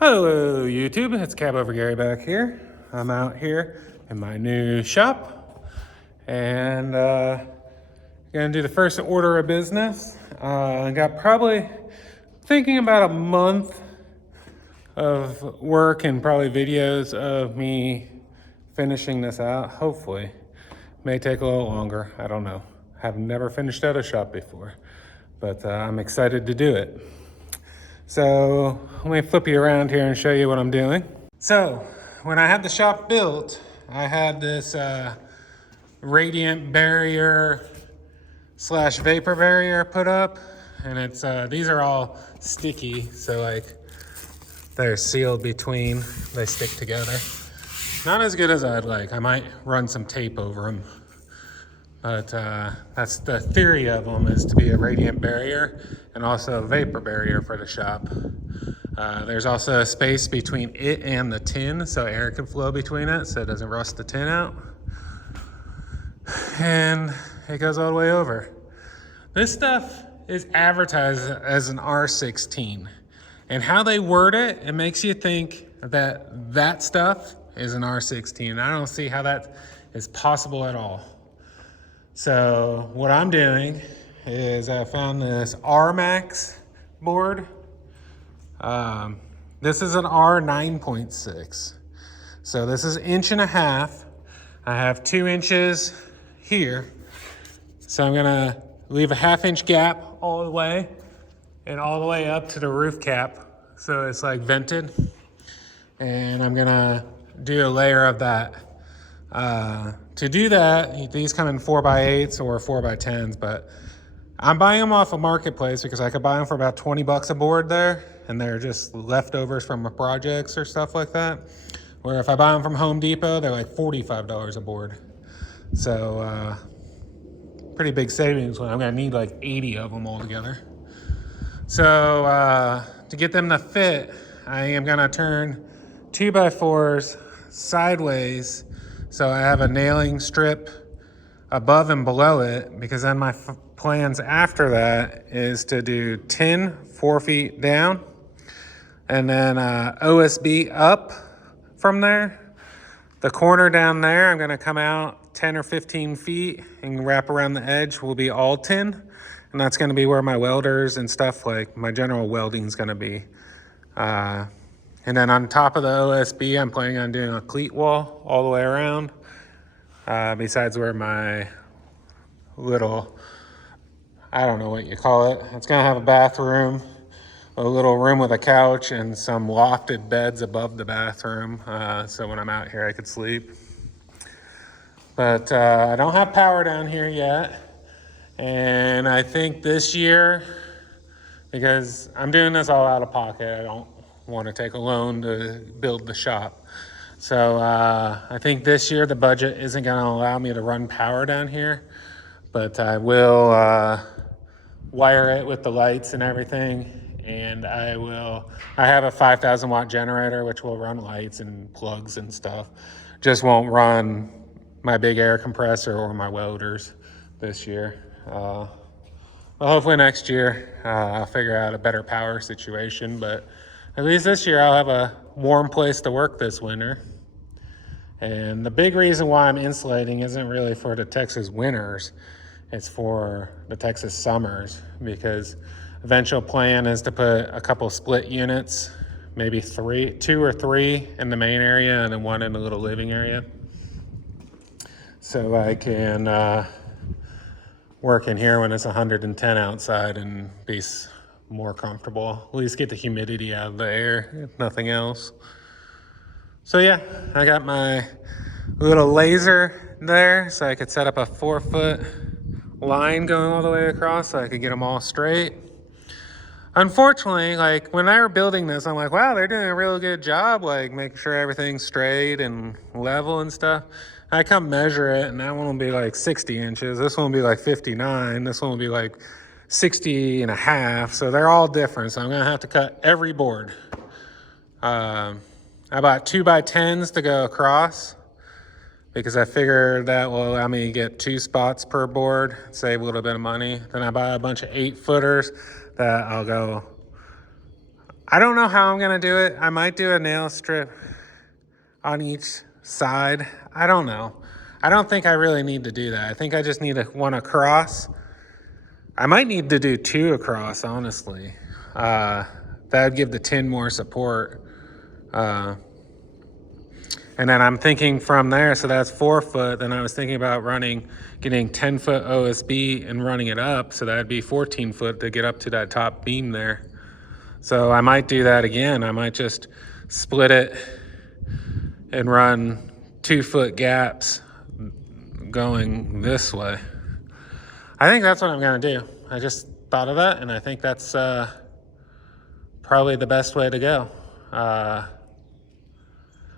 Hello YouTube, it's Cab Over Gary back here. I'm out here in my new shop and gonna do the first order of business. I got probably thinking about a month of work and probably videos of me finishing this out. Hopefully, may take a little longer, I don't know. I've never finished at a shop before, but I'm excited to do it. So let me flip you around here and show you what I'm doing. So when I had the shop built, I had this radiant barrier slash vapor barrier put up, and it's these are all sticky, so like they're sealed between, they stick together. Not as good as I'd like. I might run some tape over them. But that's the theory of them, is to be a radiant barrier and also a vapor barrier for the shop. There's also a space between it and the tin, so air can flow between it so it doesn't rust the tin out. And it goes all the way over. This stuff is advertised as an R16. And how they word it, it makes you think that that stuff is an R16. I don't see how that is possible at all. So what I'm doing is I found this R-Max board. This is an R9.6. So this is 1.5 inches. I have 2 inches here. So I'm gonna leave a 1/2 inch gap all the way and all the way up to the roof cap. So it's like vented. And I'm gonna do a layer of that. To do that, these come in 4x8s or 4x10s, but I'm buying them off a marketplace because I could buy them for about 20 bucks a board there, and they're just leftovers from projects or stuff like that. Where if I buy them from Home Depot, they're like $45 a board. So pretty big savings when I'm gonna need like 80 of them all together. So to get them to fit, I am gonna turn 2x4s sideways, so I have a nailing strip above and below it, because then my plans after that is to do tin 4 feet down and then OSB up from there. The corner down there, I'm gonna come out 10 or 15 feet and wrap around the edge will be all tin. And that's gonna be where my welders and stuff, like my general welding is gonna be. And then on top of the OSB, I'm planning on doing a cleat wall all the way around. Besides where my little, I don't know what you call it. It's gonna have a bathroom, a little room with a couch, and some lofted beds above the bathroom. So when I'm out here, I could sleep. But I don't have power down here yet. And I think this year, because I'm doing this all out of pocket, I don't want to take a loan to build the shop. So I think this year the budget isn't going to allow me to run power down here, but I will wire it with the lights and everything. And I have a 5,000 watt generator, which will run lights and plugs and stuff. Just won't run my big air compressor or my welders this year. Well, hopefully next year I'll figure out a better power situation, but at least this year I'll have a warm place to work this winter. And the big reason why I'm insulating isn't really for the Texas winters, it's for the Texas summers, because eventual plan is to put a couple split units, maybe 2 or 3 in the main area and then 1 in the little living area. So I can work in here when it's 110 outside and be more comfortable. At least get the humidity out of the air, if nothing else. So yeah, I got my little laser there so I could set up a 4-foot line going all the way across so I could get them all straight. Unfortunately, like when they were building this, I'm like, wow, they're doing a really good job, like making sure everything's straight and level and stuff. I come measure it, and that one will be like 60 inches. This one will be like 59. This one will be like 60 and a half. So they're all different. So I'm gonna have to cut every board. I bought 2x10s to go across because I figured that will allow me to get 2 spots per board, save a little bit of money. Then I buy a bunch of 8-footers that I'll go I don't know how I'm gonna do it. I might do a nail strip on each side. I don't know. I don't think I really need to do that. I think I just need one across. I might need to do 2 across, honestly. That would give the tin more support. And then I'm thinking from there, so that's 4 foot. Then I was thinking about getting 10 foot OSB and running it up. So that'd be 14 foot to get up to that top beam there. So I might do that again. I might just split it and run 2 foot gaps going this way. I think that's what I'm gonna do. I just thought of that, and I think that's probably the best way to go.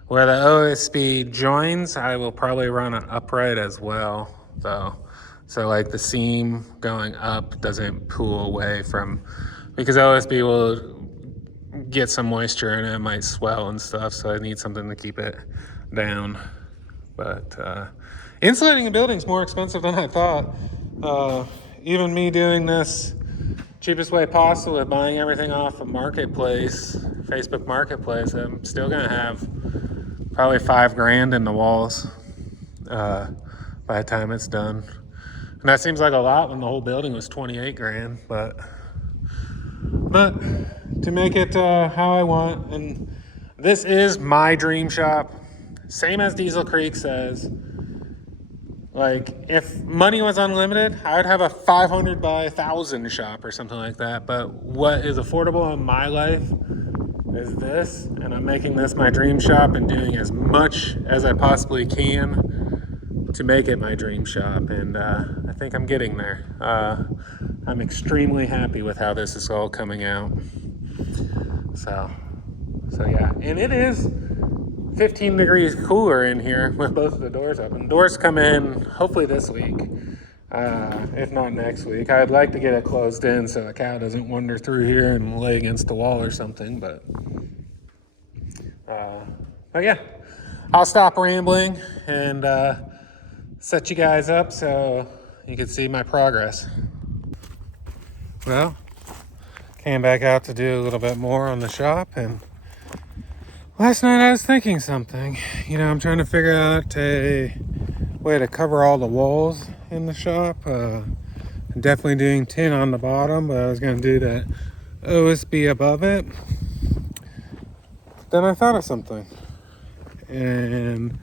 Where the OSB joins, I will probably run an upright as well, though. So like the seam going up doesn't pull away from, because OSB will get some moisture in it, it might swell and stuff, so I need something to keep it down. But insulating a building is more expensive than I thought. Even me doing this cheapest way possible with buying everything off of Marketplace, Facebook Marketplace, I'm still gonna have probably $5,000 in the walls by the time it's done. And that seems like a lot when the whole building was $28,000, but to make it how I want. And this is my dream shop, same as Diesel Creek says. Like, if money was unlimited, I would have a 500 by 1,000 shop or something like that. But what is affordable in my life is this, and I'm making this my dream shop and doing as much as I possibly can to make it my dream shop. And I think I'm getting there. I'm extremely happy with how this is all coming out. So yeah, and it is 15 degrees cooler in here with both of the doors open. Doors come in hopefully this week, if not next week. I'd like to get it closed in so a cow doesn't wander through here and lay against the wall or something, but yeah, I'll stop rambling and set you guys up so you can see my progress. Well, came back out to do a little bit more on the shop, and last night I was thinking something. You know, I'm trying to figure out a way to cover all the walls in the shop. I'm definitely doing tin on the bottom, but I was going to do that OSB above it. Then I thought of something, and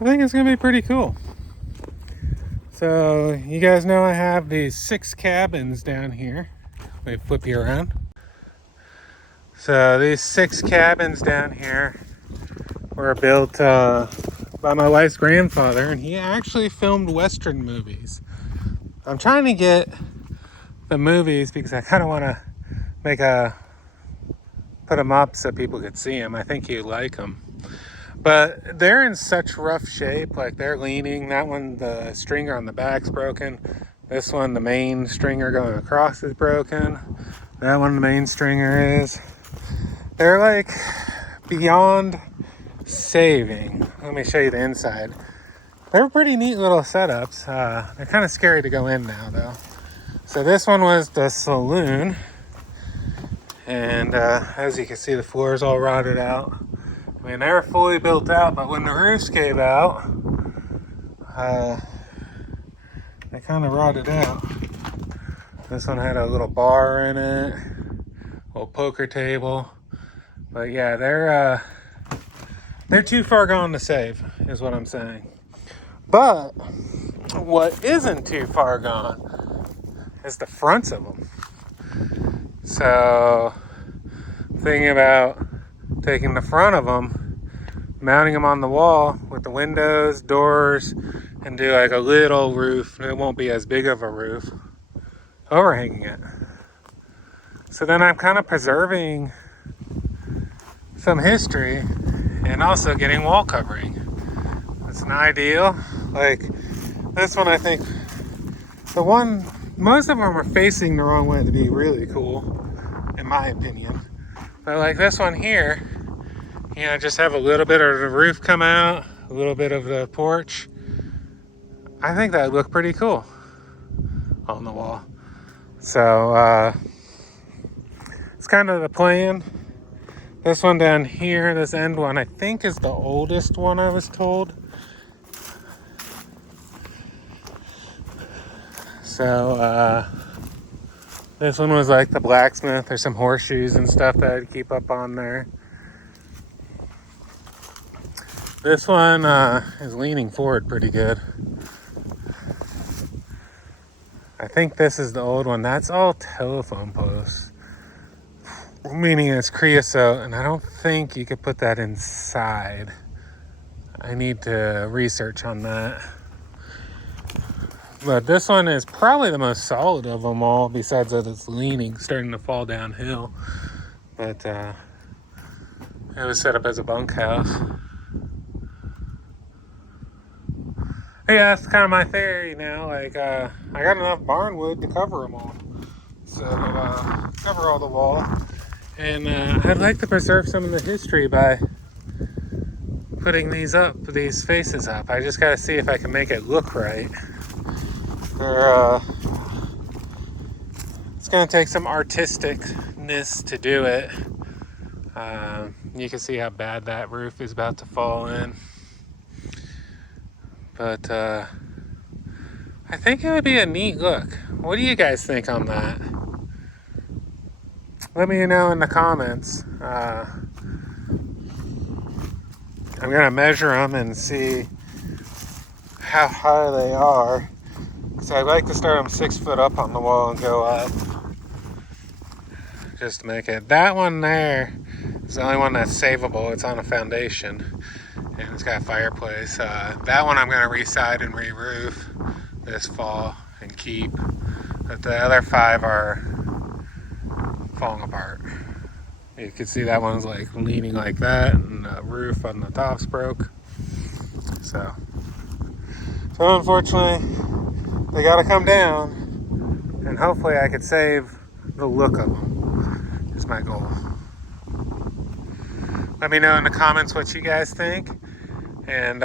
I think it's going to be pretty cool. So you guys know I have these 6 cabins down here. Let me flip you around. So these 6 cabins down here were built by my wife's grandfather, and he actually filmed Western movies. I'm trying to get the movies because I kind of want to put them up so people could see them. I think you'd like them. But they're in such rough shape, like they're leaning. That one, the stringer on the back's broken. This one, the main stringer going across is broken. That one, the main stringer is. They're like beyond saving. Let me show you the inside. They're pretty neat little setups. They're kind of scary to go in now though. So this one was the saloon. And as you can see, the floor is all rotted out. I mean, they were fully built out, but when the roofs gave out, they kind of rotted out. This one had a little bar in it, little poker table. But yeah, they're too far gone to save, is what I'm saying. But what isn't too far gone is the fronts of them. So thinking about taking the front of them, mounting them on the wall with the windows, doors, and do like a little roof. It won't be as big of a roof, overhanging it. So then I'm kind of preserving some history and also getting wall covering. It's an ideal. Like this one, I think most of them are facing the wrong way to be really cool, in my opinion. But like this one here, you know, just have a little bit of the roof come out, a little bit of the porch. I think that would look pretty cool on the wall. So it's kind of the plan. This one down here, this end one, I think is the oldest one, I was told. So, this one was like the blacksmith. There's some horseshoes and stuff that I'd keep up on there. This one is leaning forward pretty good. I think this is the old one. That's all telephone posts. Meaning it's creosote, and I don't think you could put that inside. I need to research on that. But this one is probably the most solid of them all, besides that it's leaning, starting to fall downhill. But it was set up as a bunkhouse. Yeah, that's kind of my theory now. Like, I got enough barn wood to cover them all. So, cover all the wall. And I'd like to preserve some of the history by putting these faces up. I just got to see if I can make it look right. It's going to take some artisticness to do it. You can see how bad that roof is about to fall in. But I think it would be a neat look. What do you guys think on that? Let me know in the comments. I'm going to measure them and see how high they are. So I'd like to start them 6 foot up on the wall and go up. Just to make it. That one there is the only one that's savable. It's on a foundation. And it's got a fireplace. That one I'm going to re-side and re-roof this fall and keep. But the other 5 are falling apart. You can see that one's like leaning like that, and the roof on the top's broke. So unfortunately, they got to come down, and hopefully I could save the look of them. Is my goal. Let me know in the comments what you guys think, and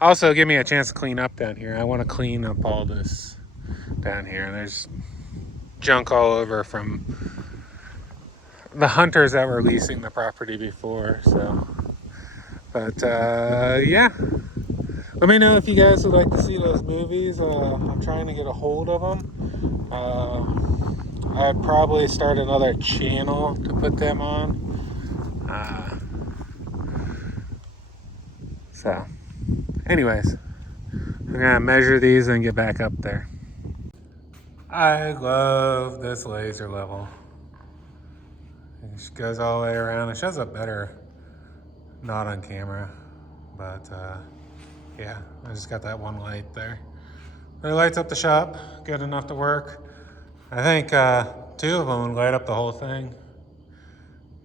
also give me a chance to clean up down here. I want to clean up all this down here. There's junk all over from the hunters that were leasing the property before. So, but yeah. Let me know if you guys would like to see those movies. I'm trying to get a hold of them. I'd probably start another channel to put them on. So, anyways, I'm gonna measure these and get back up there. I love this laser level. It just goes all the way around. It shows up better not on camera, but yeah, I just got that one light there. It lights up the shop, good enough to work. I think 2 of them would light up the whole thing.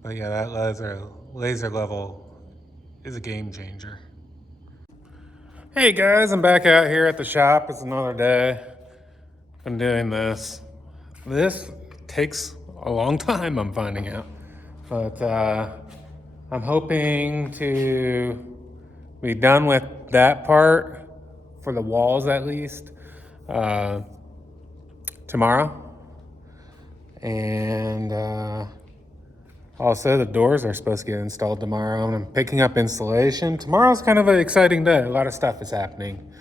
But yeah, that laser level is a game changer. Hey guys, I'm back out here at the shop. It's another day. I'm doing this. This takes a long time, I'm finding out. But I'm hoping to be done with that part, for the walls at least, tomorrow. And also the doors are supposed to get installed tomorrow, and I'm picking up installation. Tomorrow's kind of an exciting day. A lot of stuff is happening.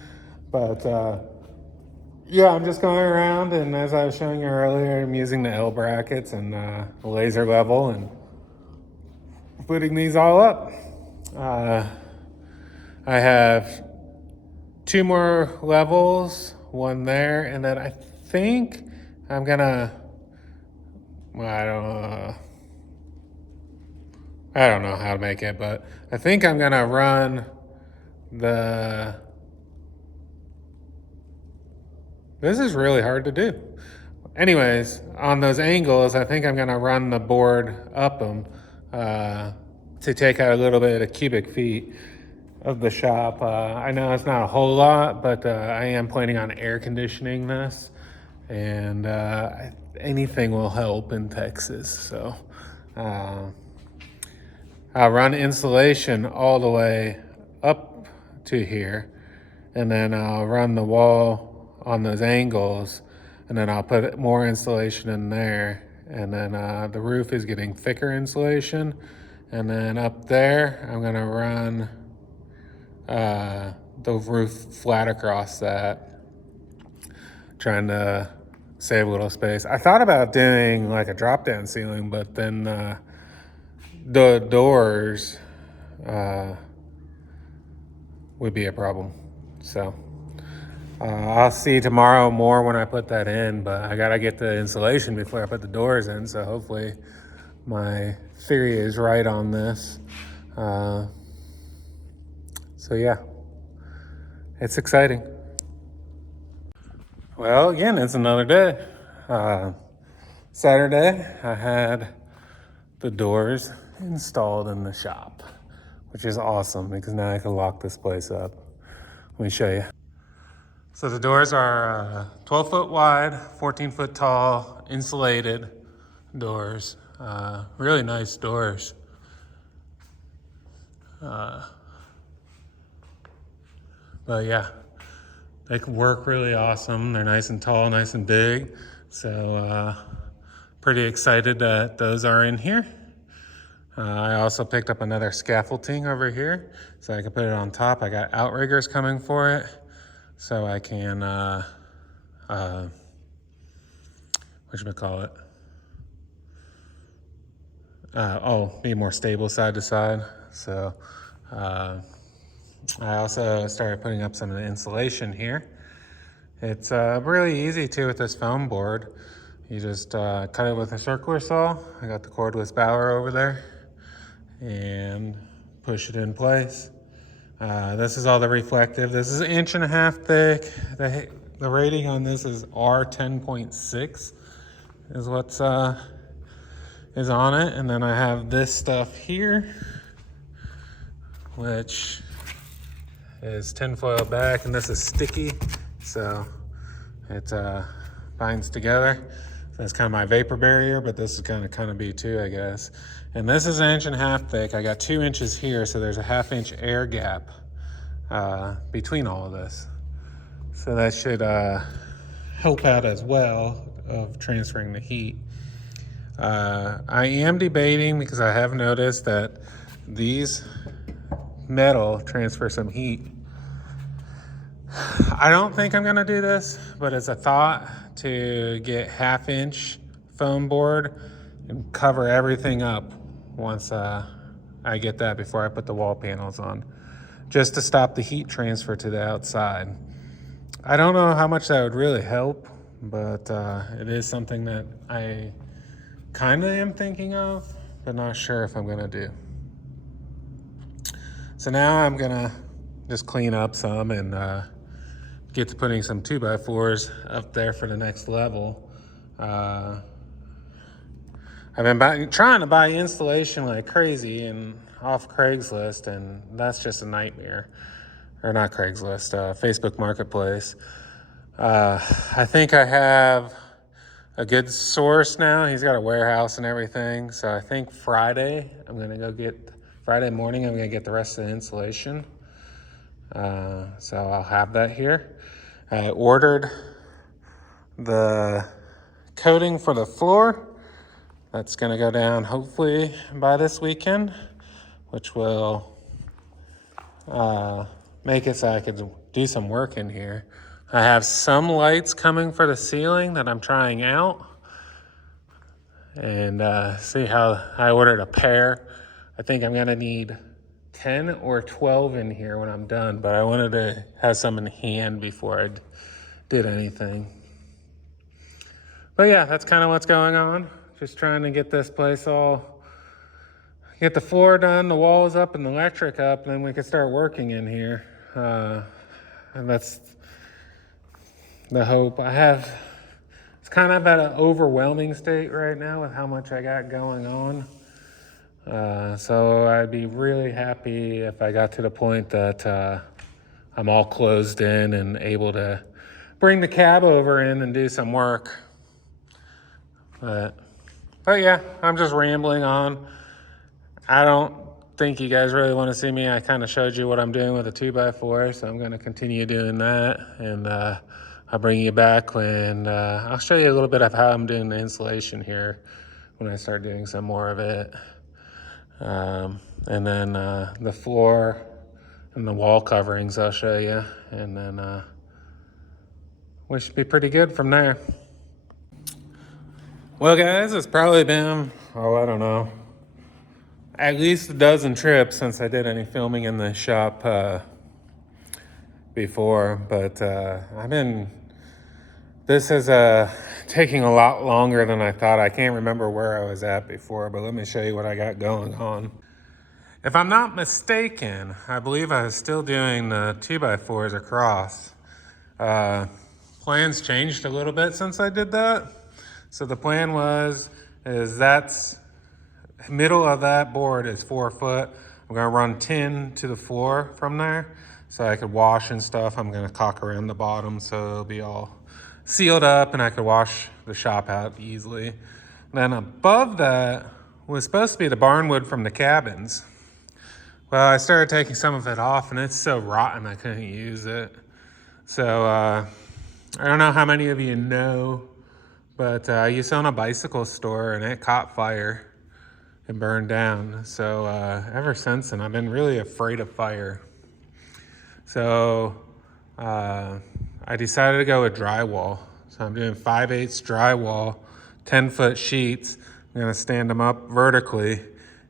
But yeah, I'm just going around, and as I was showing you earlier, I'm using the L brackets and the laser level and putting these all up. I have 2 more levels, one there, and then I think I'm gonna, well, I don't know how to make it, but I think I'm gonna run this is really hard to do. Anyways, on those angles, I think I'm gonna run the board up them to take out a little bit of cubic feet of the shop. I know it's not a whole lot, but I am planning on air conditioning this, and anything will help in Texas. So I'll run insulation all the way up to here, and then I'll run the wall on those angles, and then I'll put more insulation in there, and then the roof is getting thicker insulation, And then up there, I'm gonna run the roof flat across that, trying to save a little space. I thought about doing like a drop down ceiling, but then the doors would be a problem. So I'll see tomorrow more when I put that in, but I gotta get the insulation before I put the doors in. So hopefully my theory is right on this. So yeah, it's exciting. Well, again, it's another day. Saturday, I had the doors installed in the shop, which is awesome because now I can lock this place up. Let me show you. So the doors are 12 foot wide, 14 foot tall, insulated doors. Really nice doors. But yeah, they can work really awesome. They're nice and tall, nice and big. So pretty excited that those are in here. I also picked up another scaffolding over here so I can put it on top. I got outriggers coming for it so I can, whatchamacallit? Be more stable side to side. So I also started putting up some of the insulation here. It's really easy too with this foam board. You just cut it with a circular saw. I got the cordless bower over there and push it in place. This is all the reflective. This is 1.5 inches thick. The rating on this is R10.6 is what's is on it. And then I have this stuff here, which is tinfoil back, and this is sticky, so it binds together. So that's kind of my vapor barrier, but this is gonna kind of be too, I guess. And this is 1.5 inches thick. I got 2 inches here, so there's a 1/2 inch air gap between all of this. So that should help out as well of transferring the heat. I am debating because I have noticed that these metal transfer some heat. I don't think I'm gonna do this, but it's a thought to get 1/2 inch foam board and cover everything up once I get that before I put the wall panels on, just to stop the heat transfer to the outside. I don't know how much that would really help, but it is something that I kind of am thinking of, but not sure if I'm gonna do. So now I'm gonna just clean up some and get to putting some 2x4s up there for the next level. I've been trying to buy installation like crazy and off Craigslist, and that's just a nightmare. Or not Craigslist, Facebook Marketplace. I think I have a good source now. He's got a warehouse and everything. So I think Friday morning, I'm gonna get the rest of the insulation. So I'll have that here. I ordered the coating for the floor. That's gonna go down hopefully by this weekend, which will make it so I could do some work in here. I have some lights coming for the ceiling that I'm trying out, and see how I ordered a pair. I think I'm gonna need 10 or 12 in here when I'm done, but I wanted to have some in hand before I did anything. But yeah, that's kind of what's going on. Just trying to get this place get the floor done, the walls up, and the electric up, and then we can start working in here. And that's the hope I have. It's kind of at an overwhelming state right now with how much I got going on. So I'd be really happy if I got to the point that I'm all closed in and able to bring the cab over in and do some work. But yeah, I'm just rambling on. I don't think you guys really want to see me. I kind of showed you what I'm doing with a 2x4, so I'm going to continue doing that. And I'll bring you back when I'll show you a little bit of how I'm doing the insulation here when I start doing some more of it. And then the floor and the wall coverings I'll show you. And then we should be pretty good from there. Well, guys, it's probably been, I don't know, at least a dozen trips since I did any filming in the shop before. But this is taking a lot longer than I thought. I can't remember where I was at before, but let me show you what I got going on. If I'm not mistaken, I believe I was still doing the 2x4s across. Plans changed a little bit since I did that. So the plan is that's middle of that board is 4 foot. I'm gonna run 10 to the floor from there so I could wash and stuff. I'm gonna caulk around the bottom so it'll be all sealed up and I could wash the shop out easily. Then above that was supposed to be the barn wood from the cabins. Well, I started taking some of it off and it's so rotten I couldn't use it. So I don't know how many of you know, but I used to own a bicycle store and it caught fire and burned down. So ever since then, I've been really afraid of fire. So I decided to go with drywall. So I'm doing 5/8 drywall, 10-foot sheets. I'm gonna stand them up vertically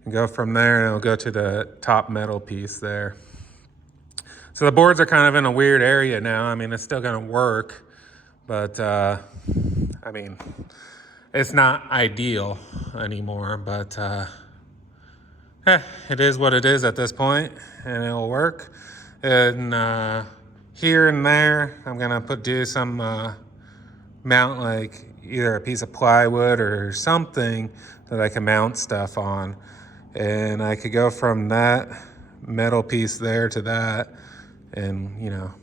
and go from there, and it'll go to the top metal piece there. So the boards are kind of in a weird area now. I mean, it's still gonna work, but I mean, it's not ideal anymore, but it is what it is at this point, and it'll work. And here and there, I'm gonna do some mount, like either a piece of plywood or something that I can mount stuff on. And I could go from that metal piece there to that, and you know,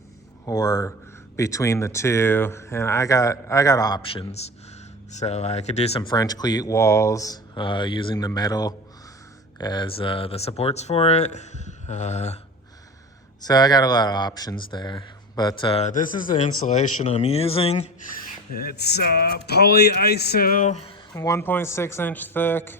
or between the two. And I got options. So I could do some French cleat walls using the metal as the supports for it. So I got a lot of options there. But this is the insulation I'm using. It's poly iso, 1.6 inch thick.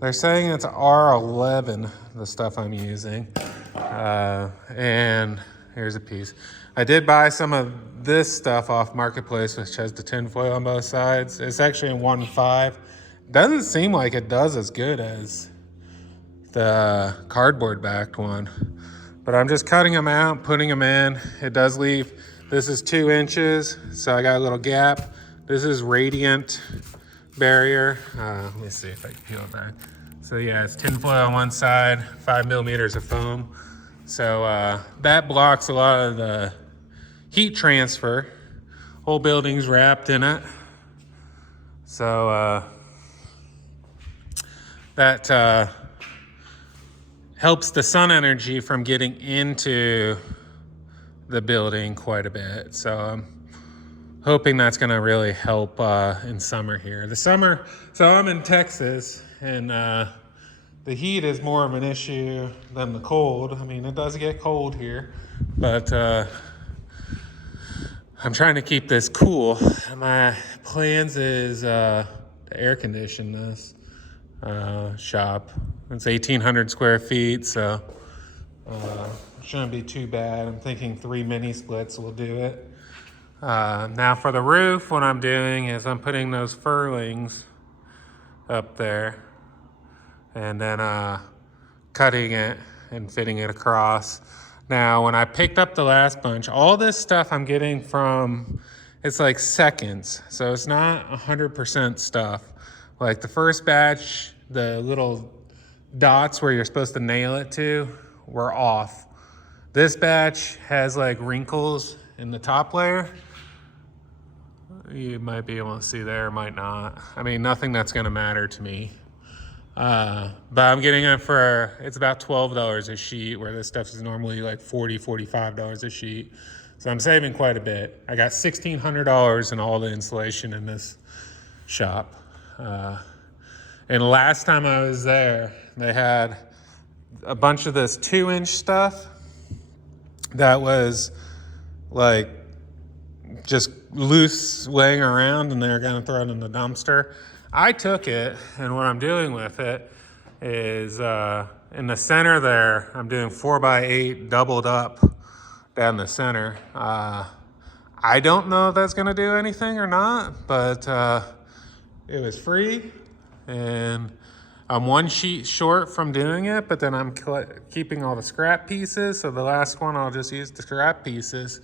They're saying it's R11, the stuff I'm using. And here's a piece. I did buy some of this stuff off Marketplace, which has the tinfoil on both sides. It's actually in 1.5. Doesn't seem like it does as good as the cardboard backed one. But I'm just cutting them out, putting them in. It does leave, this is 2 inches, so I got a little gap. This is radiant barrier. Let me see if I can peel it back. So yeah, it's tinfoil on one side, 5 millimeters of foam. So that blocks a lot of the heat transfer. Whole building's wrapped in it. So that helps the sun energy from getting into the building quite a bit. So I'm hoping that's gonna really help in summer here. The summer, so I'm in Texas, and the heat is more of an issue than the cold. I mean, it does get cold here, but I'm trying to keep this cool. My plans is to air condition this shop. It's 1,800 square feet, so it shouldn't be too bad. I'm thinking 3 mini splits will do it. Now for the roof, what I'm doing is I'm putting those furlings up there and then cutting it and fitting it across. Now, when I picked up the last bunch, all this stuff I'm getting from, it's like seconds. So it's not 100% stuff. Like the first batch, the little dots where you're supposed to nail it to were off. This batch has like wrinkles in the top layer. You might be able to see there, might not. I mean, nothing that's gonna matter to me. But I'm getting it for, it's about $12 a sheet, where this stuff is normally like $40, $45 a sheet. So I'm saving quite a bit. I got $1,600 in all the insulation in this shop. And last time I was there, they had a bunch of this 2-inch stuff that was like just loose laying around, and they were gonna throw it in the dumpster. I took it, and what I'm doing with it is in the center there, I'm doing 4x8 doubled up down the center. I don't know if that's gonna do anything or not, but it was free, and I'm one sheet short from doing it, but then I'm keeping all the scrap pieces, so the last one I'll just use the scrap pieces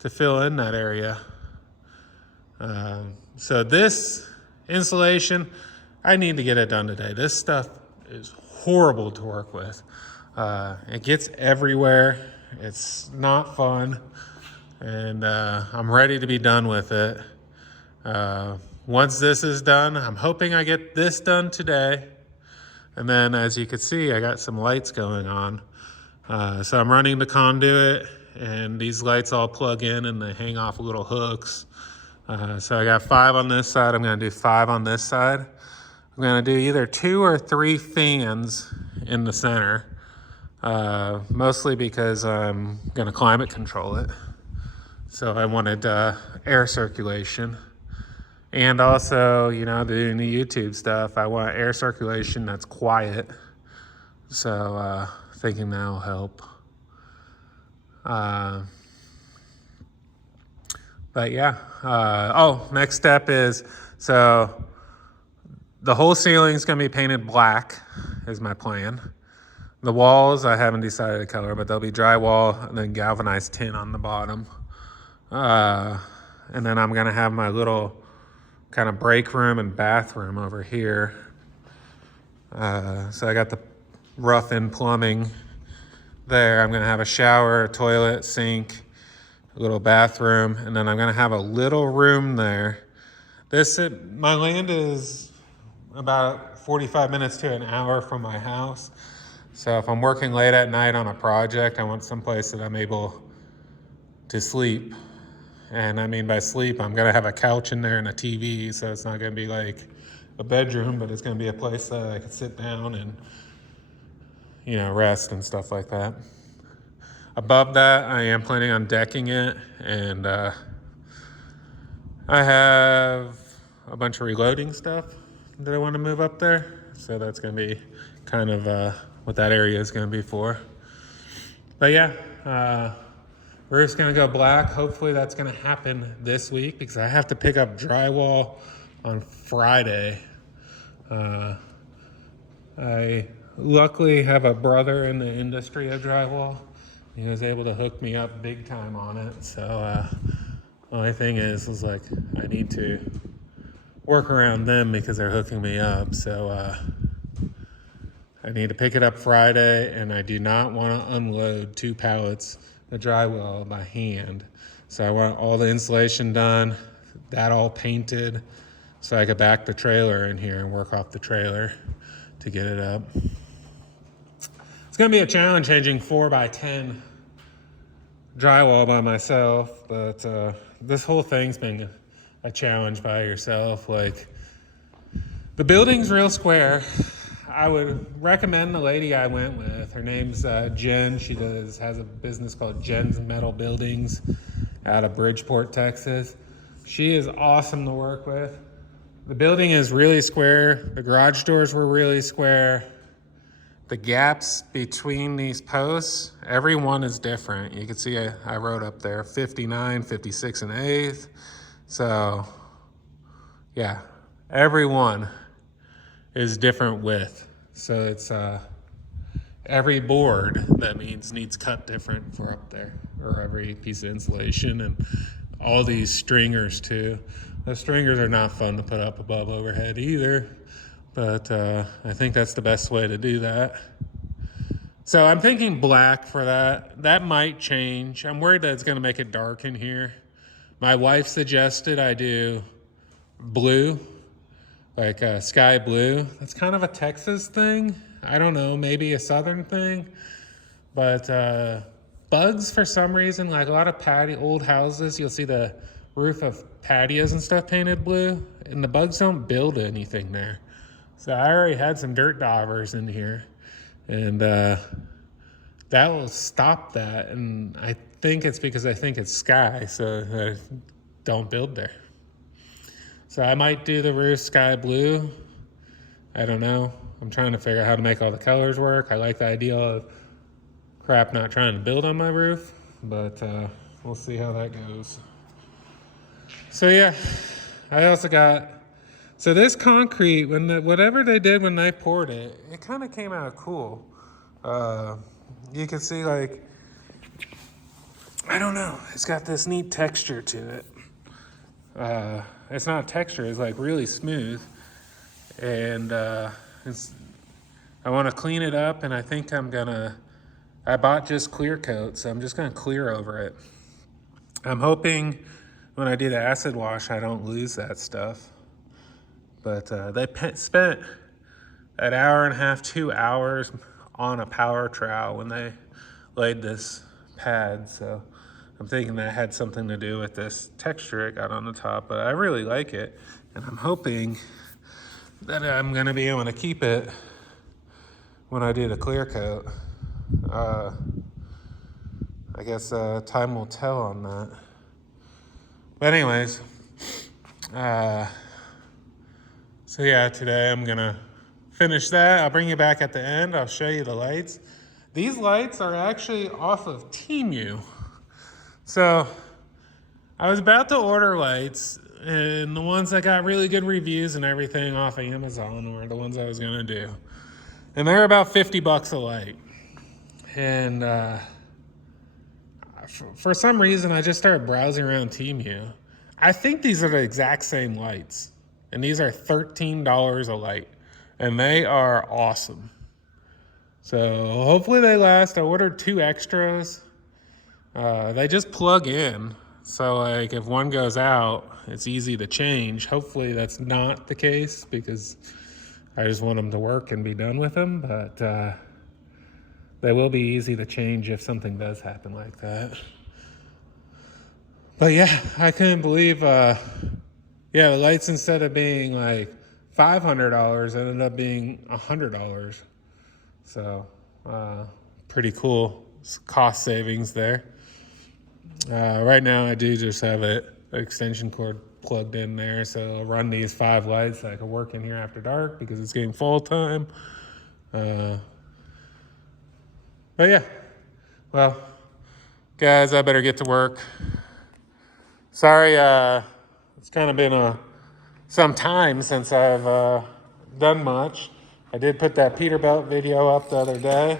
to fill in that area. So this insulation, I need to get it done today. This stuff is horrible to work with. It gets everywhere. It's not fun. And I'm ready to be done with it. Once this is done, I'm hoping I get this done today. And then as you can see, I got some lights going on. So I'm running the conduit, and these lights all plug in and they hang off little hooks. So I got 5 on this side. I'm gonna do 5 on this side. I'm gonna do either 2 or 3 fans in the center, mostly because I'm gonna climate control it. So I wanted air circulation. And also, you know, doing the YouTube stuff, I want air circulation that's quiet. So thinking that'll help. But yeah, next step is, so the whole ceiling is gonna be painted black is my plan. The walls, I haven't decided the color, but they'll be drywall and then galvanized tin on the bottom. And then I'm gonna have my little kind of break room and bathroom over here. So I got the rough-in plumbing there. I'm gonna have a shower, a toilet, sink, a little bathroom, and then I'm gonna have a little room there. My land is about 45 minutes to an hour from my house. So if I'm working late at night on a project, I want someplace that I'm able to sleep. And I mean by sleep, I'm gonna have a couch in there and a TV, so it's not gonna be like a bedroom, but it's gonna be a place that I can sit down and, you know, rest and stuff like that. Above that, I am planning on decking it, and I have a bunch of reloading stuff that I want to move up there. So that's gonna be kind of what that area is gonna be for. But yeah, we're just gonna go black. Hopefully that's gonna happen this week because I have to pick up drywall on Friday. I luckily have a brother in the industry of drywall. He was able to hook me up big time on it. So only thing is like I need to work around them because they're hooking me up. So I need to pick it up Friday, and I do not want to unload 2 pallets of drywall by hand. So I want all the insulation done, that all painted, so I could back the trailer in here and work off the trailer to get it up. It's gonna be a challenge changing 4x10 drywall by myself, but this whole thing's been a challenge by yourself. Like, the building's real square. I would recommend the lady I went with. Her name's Jen. She has a business called Jen's Metal Buildings out of Bridgeport, Texas. She is awesome to work with. The building is really square. The garage doors were really square. The gaps between these posts, every one is different. You can see I wrote up there 59, 56 and 1/8. So yeah, every one is different width. So it's every board, that means needs cut different for up there, or every piece of insulation, and all these stringers too. The stringers are not fun to put up above overhead either, but I think that's the best way to do that. So I'm thinking black for that. That might change. I'm worried that it's gonna make it dark in here. My wife suggested I do blue, like sky blue. That's kind of a Texas thing. I don't know, maybe a southern thing. But bugs, for some reason, like a lot of old houses, you'll see the roof of patios and stuff painted blue, and the bugs don't build anything there. So I already had some dirt daubers in here, and that will stop that. And I think it's because I think it's sky, so don't build there. So I might do the roof sky blue. I don't know. I'm trying to figure out how to make all the colors work. I like the idea of crap not trying to build on my roof, but we'll see how that goes. So yeah, I also got, so this concrete, whatever they did when they poured it, it kind of came out cool. You can see, like, I don't know, it's got this neat texture to it. It's not texture, it's like really smooth. And I want to clean it up, and I think I bought just clear coat, so I'm just gonna clear over it. I'm hoping when I do the acid wash, I don't lose that stuff. But they spent an hour and a half, 2 hours on a power trowel when they laid this pad. So I'm thinking that had something to do with this texture it got on the top, but I really like it. And I'm hoping that I'm gonna be able to keep it when I do the clear coat. I guess time will tell on that. But anyways, so yeah, today I'm gonna finish that. I'll bring you back at the end. I'll show you the lights. These lights are actually off of Temu. So I was about to order lights, and the ones that got really good reviews and everything off of Amazon were the ones I was gonna do. And they're about $50 a light. And for some reason, I just started browsing around Temu. I think these are the exact same lights. And these are $13 a light. And they are awesome. So hopefully they last. I ordered 2 extras. They just plug in. So like if one goes out, it's easy to change. Hopefully that's not the case, because I just want them to work and be done with them. But they will be easy to change if something does happen like that. But yeah, I couldn't believe, the lights, instead of being like $500, ended up being $100. So pretty cool cost savings there. Right now I do just have an extension cord plugged in there, so I'll run these 5 lights so I can work in here after dark because it's getting fall time. But yeah, well, guys, I better get to work. Sorry, it's kind of been some time since I've done much. I did put that Peterbilt video up the other day.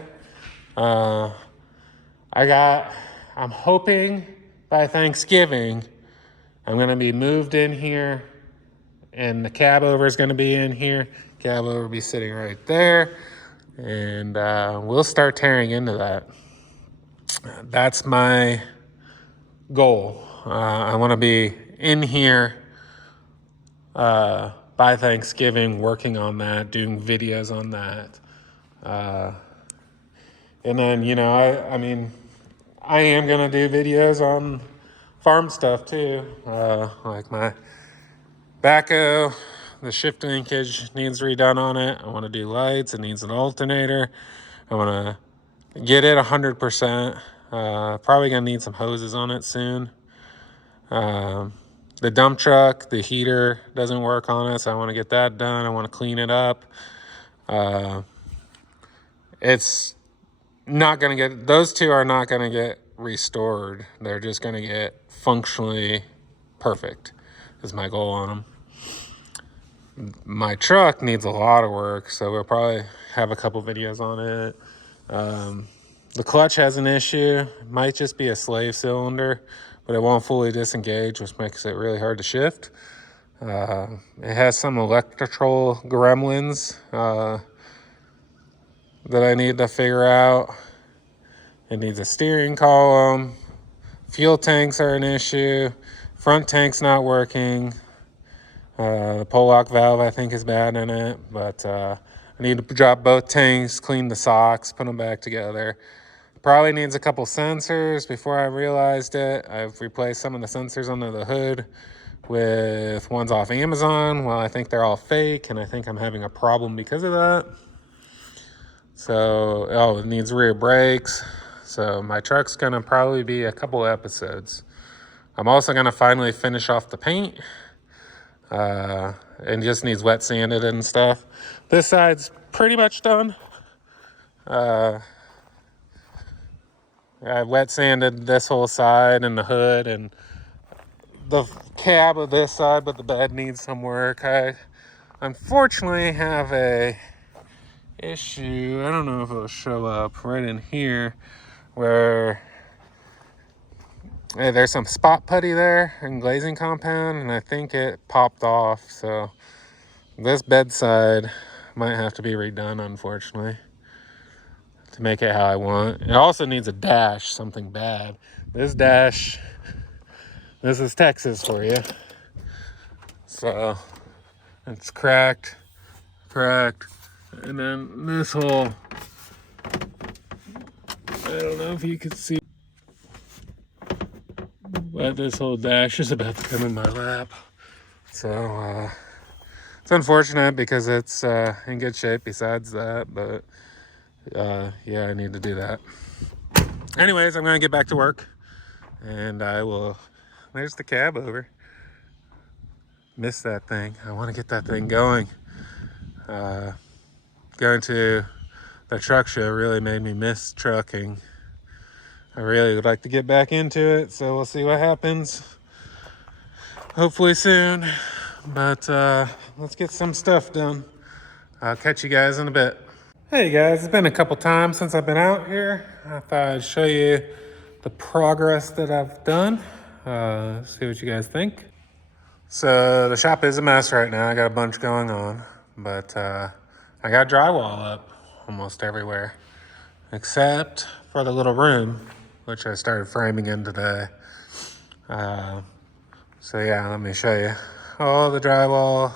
I'm hoping by Thanksgiving, I'm gonna be moved in here, and the cab over is gonna be in here. Cab over will be sitting right there, and we'll start tearing into that. That's my goal. I want to be in here by Thanksgiving, working on that, doing videos on that. And then, I mean, I am going to do videos on farm stuff too. Like my backhoe, the shift linkage needs redone on it. I want to do lights. It needs an alternator. I want to get it 100%. Probably going to need some hoses on it soon. The dump truck, the heater doesn't work on it, so I want to get that done. I want to clean it up. It's not going to get, those 2 are not going to get restored. They're just going to get functionally perfect, is my goal on them. My truck needs a lot of work, so we'll probably have a couple videos on it. The clutch has an issue. It might just be a slave cylinder, but it won't fully disengage, which makes it really hard to shift. It has some electrical gremlins that I need to figure out. It needs a steering column. Fuel tanks are an issue. Front tank's not working. The pole lock valve, I think, is bad in it, but I need to drop both tanks, clean the socks, put them back together. Probably needs a couple sensors. Before I realized it, I've replaced some of the sensors under the hood with ones off Amazon. Well, I think they're all fake, and I think I'm having a problem because of that. So, it needs rear brakes. So my truck's gonna probably be a couple episodes. I'm also gonna finally finish off the paint. and just needs wet sanded and stuff. This side's pretty much done. I wet sanded this whole side and the hood and the cab of this side, but the bed needs some work. I unfortunately have a issue. I don't know if it'll show up right in here where there's some spot putty there and glazing compound, and I think it popped off. So this bedside might have to be redone, unfortunately, to make it how I want. It also needs a dash, something bad. This dash, this is Texas for you. So it's cracked, and then this whole, I don't know if you can see, but this whole dash is about to come in my lap. So it's unfortunate because it's in good shape besides that, but yeah, I need to do that. Anyways, I'm gonna get back to work, and I will, there's the cab over. Miss that thing. I want to get that thing going. Going to the truck show really made me miss trucking. I really would like to get back into it, so we'll see what happens. Hopefully soon, but let's get some stuff done. I'll catch you guys in a bit. Hey guys, it's been a couple times since I've been out here. I thought I'd show you the progress that I've done. See what you guys think. So the shop is a mess right now. I got a bunch going on, but I got drywall up almost everywhere, except for the little room, which I started framing in today. So yeah, let me show you. All the drywall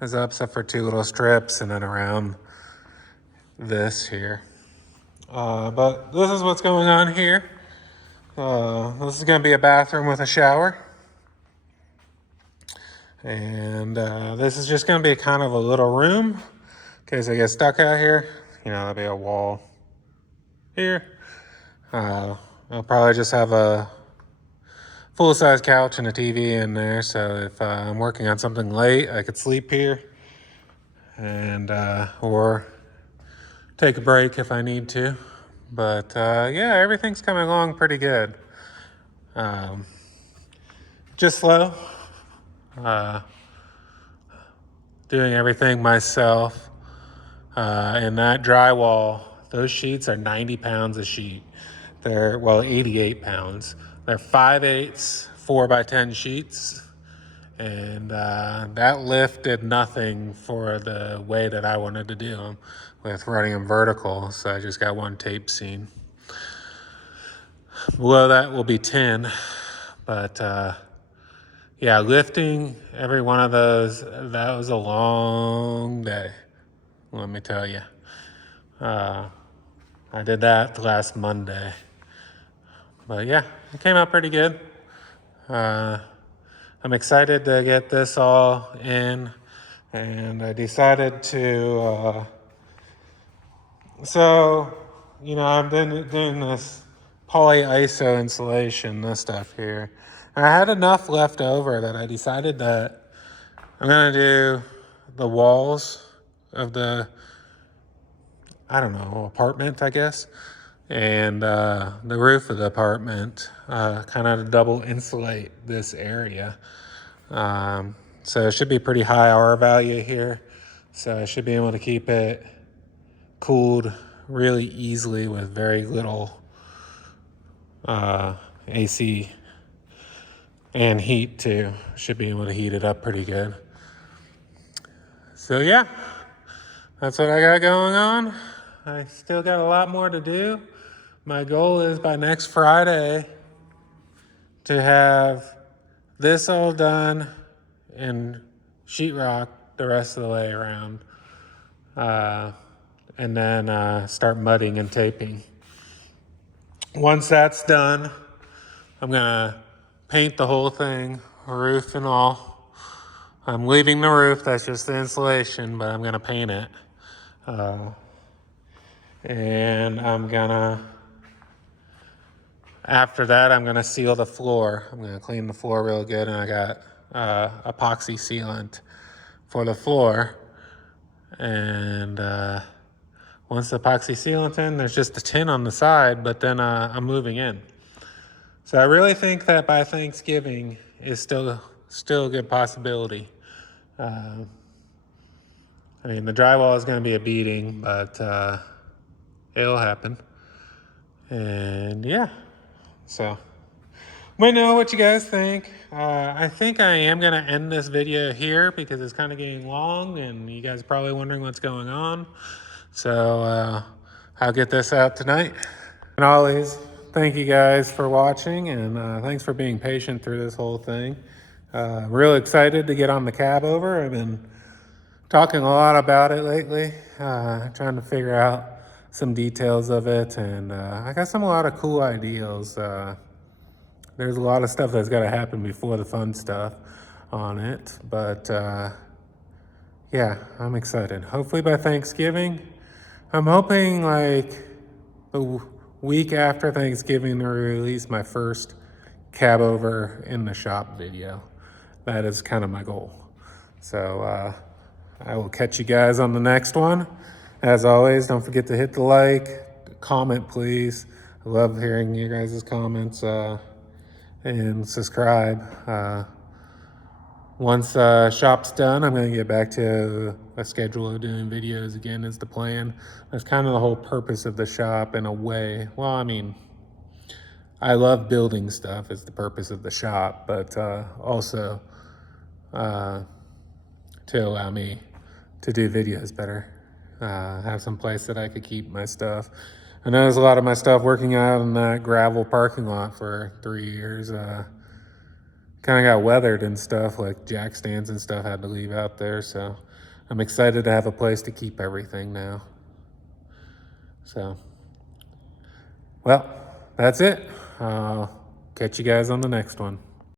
is up except for two little strips and then around this here. But this is what's going on here. This is gonna be a bathroom with a shower. And this is just gonna be kind of a little room in case I get stuck out here. You know, there'll be a wall here. I'll probably just have a full-size couch and a TV in there, so if I'm working on something late, I could sleep here, and or take a break if I need to. But yeah, everything's coming along pretty good. Just slow. Doing everything myself. And that drywall, those sheets are 90 pounds a sheet. They're, well, 88 pounds. They're 5/8, 4x10 sheets. And that lift did nothing for the way that I wanted to do them with running them vertical. So I just got one tape seam. Below that will be 10. But yeah, lifting every one of those, that was a long day, let me tell you. I did that last Monday. But yeah, it came out pretty good. I'm excited to get this all in, and I decided to, so, you know, I've been doing this polyiso insulation, this stuff here. And I had enough left over that I decided that I'm gonna do the walls of the, I don't know, apartment, I guess, and the roof of the apartment, kind of double insulate this area. So it should be pretty high R value here. So I should be able to keep it cooled really easily with very little AC and heat too. Should be able to heat it up pretty good. So yeah, that's what I got going on. I still got a lot more to do. My goal is by next Friday to have this all done and sheetrock the rest of the way around. And then start mudding and taping. Once that's done, I'm gonna paint the whole thing, roof and all. I'm leaving the roof, that's just the insulation, but I'm gonna paint it. And I'm gonna, after that, I'm gonna seal the floor. I'm gonna clean the floor real good, and I got epoxy sealant for the floor. And once the epoxy sealant's in, there's just a tin on the side, but then I'm moving in. So I really think that by Thanksgiving is still a good possibility. I mean, the drywall is going to be a beating, but it'll happen. And yeah, so let me know what you guys think. I think I am going to end this video here because it's kind of getting long and you guys are probably wondering what's going on. So I'll get this out tonight. And always, thank you guys for watching, and thanks for being patient through this whole thing. Real excited to get on the cab over. I've been talking a lot about it lately, trying to figure out some details of it, and I got a lot of cool ideas. There's a lot of stuff that's got to happen before the fun stuff on it, but yeah, I'm excited. Hopefully by Thanksgiving, I'm hoping like the week after Thanksgiving to release my first cab over in the shop video. That is kind of my goal. So I will catch you guys on the next one. As always, don't forget to hit the like, comment please. I love hearing you guys' comments, and subscribe. Once shop's done, I'm going to get back to a schedule of doing videos again is the plan. That's kind of the whole purpose of the shop in a way. Well, I mean, I love building stuff is the purpose of the shop, but also to allow me to do videos better. Have some place that I could keep my stuff. I know there's a lot of my stuff working out in that gravel parking lot for 3 years. Kind of got weathered and stuff, like jack stands and stuff had to leave out there. So I'm excited to have a place to keep everything now. So, well, that's it. Catch you guys on the next one.